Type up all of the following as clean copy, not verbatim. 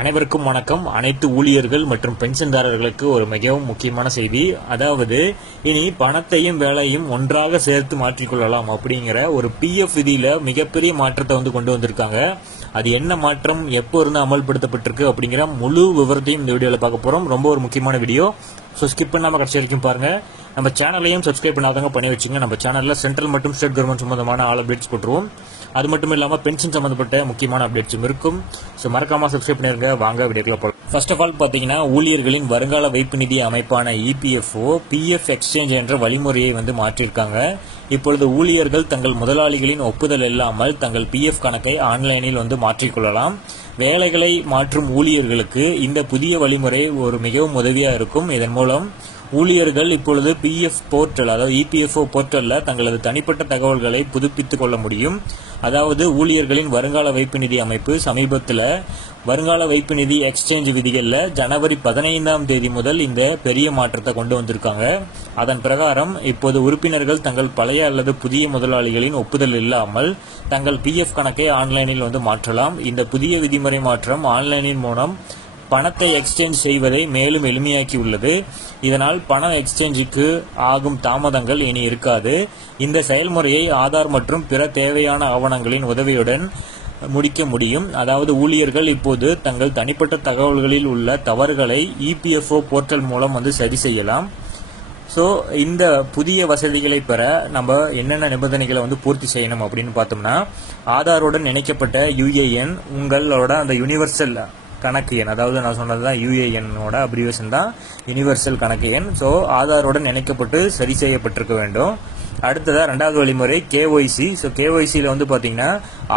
அனைவருக்கும் வணக்கம். அனைத்து ஊழியர்கள் மற்றும் பென்ஷன்தாரர்களுக்கு ஒரு மிகவும் முக்கியமான செய்தி. அதாவது இனி பணத்தையும் வேலையும் ஒன்றாக சேர்த்து மாற்றிக்கொள்ளலாம் அப்படிங்கிற ஒரு பிஎஃப் விதியில மிகப்பெரிய மாற்றத்தை கொண்டு வந்திருக்காங்க. அது என்ன மாற்றம், எப்போ இருந்து அமல்படுத்தப்பட்டிருக்கு அப்படிங்கிற முழு விவரத்தையும் இந்த வீடியோவில் பார்க்க போறோம். ரொம்ப ஒரு முக்கியமான வீடியோ. ஸோ ஸ்கிப் பண்ணாமல் கடைசி வரைக்கும் பாருங்க. நம்ம சேனலையும் சப்ஸ்கிரைப் பண்ணாதவங்க பண்ணி வச்சுங்க. நம்ம சேனலில் சென்ட்ரல் மற்றும் ஸ்டேட் கவர்மெண்ட் சம்பந்தமான ஆல் அப்டேட்ஸ் போட்டுருவோம். அது மட்டும் இல்லாமல் பென்ஷன் சம்பந்தப்பட்ட முக்கியமான அப்டேட்ஸும் இருக்கும். ஸோ மறக்காம சப்ஸ்கிரைப் பண்ணிருங்க. வாங்க வீடியோக்குள்ள போகலாம். ஃபர்ஸ்ட் ஆஃப் ஆல் பார்த்தீங்கன்னா, ஊழியர்களின் வருங்கால வைப்பு நிதி அமைப்பான இபிஎஃப்ஓ பிஎஃப் எக்ஸ்சேஞ்ச் என்ற வழிமுறையை மாற்றியிருக்காங்க. இப்பொழுது ஊழியர்கள் தங்கள் முதலாளிகளின் ஒப்புதல் இல்லாமல் தங்கள் பிஎஃப் கணக்கை ஆன்லைனில் மாற்றிக்கொள்ளலாம். வேலைகளை மாற்றும் ஊழியர்களுக்கு இந்த புதிய வழிமுறை ஒரு மிகவும் உதவியா இருக்கும். இதன் மூலம் ஊழியர்கள் இப்பொழுது பிஎஃப் போர்ட்டல், அதாவது இபிஎஃப்ஓ போர்ட்டல்ல தங்களது தனிப்பட்ட தகவல்களை புதுப்பித்துக் கொள்ள முடியும். அதாவது ஊழியர்களின் வருங்கால வைப்பு நிதி அமைப்பு சமீபத்தில் வருங்கால வைப்பு நிதி எக்ஸ்சேஞ்ச் விதிகள்ல ஜனவரி 15ஆம் தேதி முதல் இந்த பெரிய மாற்றத்தை கொண்டு வந்திருக்காங்க. அதன் பிரகாரம் இப்போது உறுப்பினர்கள் தங்கள் பழைய அல்லது புதிய முதலாளிகளின் ஒப்புதல் இல்லாமல் தங்கள் பிஎஃப் கணக்கை ஆன்லைனில் மாற்றலாம். இந்த புதிய விதிமுறை மாற்றம் ஆன்லைனின் மூலம் பணத்தை எக்ஸ்சேஞ்ச் செய்வதை மேலும் எளிமையாக்கி உள்ளது. இதனால் பண எக்ஸ்சேஞ்சுக்கு ஆகும் தாமதங்கள் இனி இருக்காது. இந்த செயல்முறையை ஆதார் மற்றும் பிற தேவையான ஆவணங்களின் உதவியுடன் முடிக்க முடியும். அதாவது ஊழியர்கள் இப்போது தங்கள் தனிப்பட்ட தகவல்களில் உள்ள தவறுகளை இபிஎஃப்ஓ போர்ட்டல் மூலம் சரி செய்யலாம். ஸோ இந்த புதிய வசதிகளை பெற நம்ம என்னென்ன நிபந்தனைகளை பூர்த்தி செய்யணும் அப்படின்னு பார்த்தோம்னா, ஆதாருடன் இணைக்கப்பட்ட யுஏஎன், உங்களோட அந்த யூனிவர்சல் கணக்கு எண், அதாவது நான் சொன்னதுதான் யுஏஎன்னோட அப்ரிவேஷன் தான் யூனிவர்சல் கணக்கு எண். ஸோ ஆதாருடன் இணைக்கப்பட்டு சரி செய்யப்பட்டிருக்க வேண்டும். அடுத்ததா ரெண்டாவது வழிமுறை கேஒய்சி. ஸோ கேஒய்சியில் பார்த்தீங்கன்னா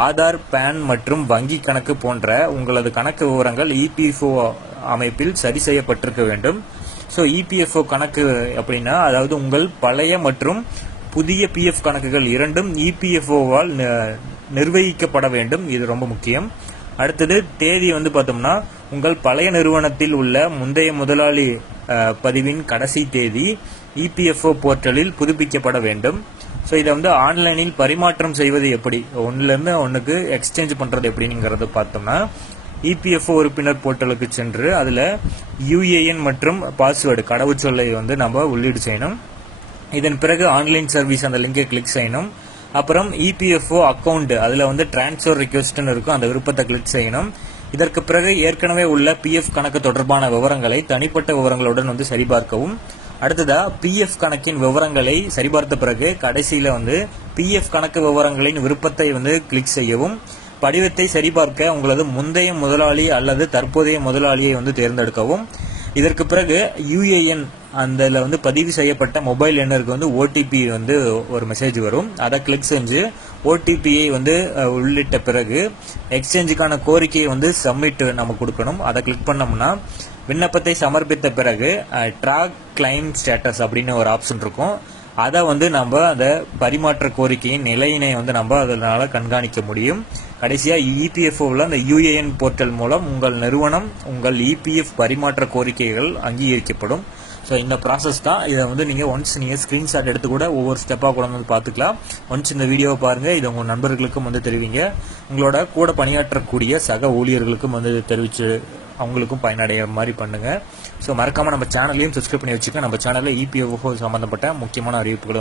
ஆதார், பேன் மற்றும் வங்கி கணக்கு போன்ற உங்களது கணக்கு விவரங்கள் இபிஎஃப்ஓ அமைப்பில் சரி செய்யப்பட்டிருக்க வேண்டும். ஸோ இபிஎஃப்ஓ கணக்கு அப்படின்னா, அதாவது உங்கள் பழைய மற்றும் புதிய பிஎஃப் கணக்குகள் இரண்டும் இபிஎஃப்ஓவால் நிர்வகிக்கப்பட வேண்டும். இது ரொம்ப முக்கியம். அடுத்தது தேதி பார்த்தோம்னா, உங்கள் பழைய நிறுவனத்தில் உள்ள முந்தைய முதலாளி பதிவின் கடைசி தேதி இபிஎஃப்ஓ போர்ட்டலில் புதுப்பிக்கப்பட வேண்டும். ஸோ இதை ஆன்லைனில் பரிமாற்றம் செய்வது எப்படி, ஒன்னுலேருந்து ஒன்றுக்கு எக்ஸ்சேஞ்ச் பண்றது எப்படிங்கிறத பார்த்தோம்னா, இபிஎஃப்ஓ உறுப்பினர் போர்ட்டலுக்கு சென்று அதில் யுஏஎன் மற்றும் பாஸ்வேர்டு கடவுச்சொல்லை நம்ம உள்ளீடு செய்யணும். இதன் பிறகு ஆன்லைன் சர்வீஸ் அந்த லிங்கை கிளிக் செய்யணும். அப்புறம் இபிஎஃப்ஓ அக்கௌண்ட், அதுல டிரான்ஸ்ஃபர் ரிக்வெஸ்ட்னு இருக்கும், அந்த விருப்பத்தை கிளிக் செய்யணும். இதற்கு பிறகு ஏற்கனவே உள்ள பிஎஃப் கணக்கு தொடர்பான விவரங்களை தனிப்பட்ட விவரங்களுடன் சரிபார்க்கவும். அடுத்ததா பிஎஃப் கணக்கின் விவரங்களை சரிபார்த்த பிறகு கடைசியில பிஎஃப் கணக்கு விவரங்களின் விருப்பத்தை கிளிக் செய்யவும். படிவத்தை சரிபார்க்க உங்களது முந்தைய முதலாளி அல்லது தற்போதைய முதலாளியை தேர்ந்தெடுக்கவும். இதற்கு பிறகு யுஏஎன் அந்த பதிவு செய்யப்பட்ட மொபைல் எண்ணிற்கு ஓடிபி ஒரு மெசேஜ் வரும். அதை கிளிக் செஞ்சு ஓடிபியை உள்ளிட்ட பிறகு எக்ஸ்சேஞ்சுக்கான கோரிக்கையை சப்மிட் நம்ம கொடுக்கணும். அதை கிளிக் பண்ணோம்னா விண்ணப்பத்தை சமர்ப்பித்த பிறகு ட்ராக் கிளைம் ஸ்டேட்டஸ் அப்படின்னு ஒரு ஆப்ஷன் இருக்கும். அதை நம்ம அந்த பரிமாற்ற கோரிக்கையின் நிலையினை நம்ம அதனால கண்காணிக்க முடியும். கடைசியா இபிஎஃப்ஓவில் அந்த யுஏஎன் போர்ட்டல் மூலம் உங்கள் நிறுவனம் உங்கள் இபிஎஃப் பரிமாற்ற கோரிக்கைகள் அங்கீகரிக்கப்படும். ஸோ இந்த ப்ராசஸ் தான். இதை நீங்க ஸ்கிரீன்ஷாட் எடுத்து கூட ஒவ்வொரு ஸ்டெப்பாக கூட பார்த்துக்கலாம். ஒன்ஸ் இந்த வீடியோவை பாருங்க. இதை உங்க நண்பர்களுக்கும் தெரிவிங்க. உங்களோட கூட பணியாற்றக்கூடிய சக ஊழியர்களுக்கும் தெரிவிச்சு அவங்களுக்கும் பயனடைய மாதிரி பண்ணுங்க. ஸோ மறக்காம நம்ம சேனலையும் சப்ஸ்கிரைப் பண்ணி வச்சுக்க. நம்ம சேனலில் இபிஎஃப்ஓ சம்பந்தப்பட்ட முக்கியமான அறிவிப்புகள்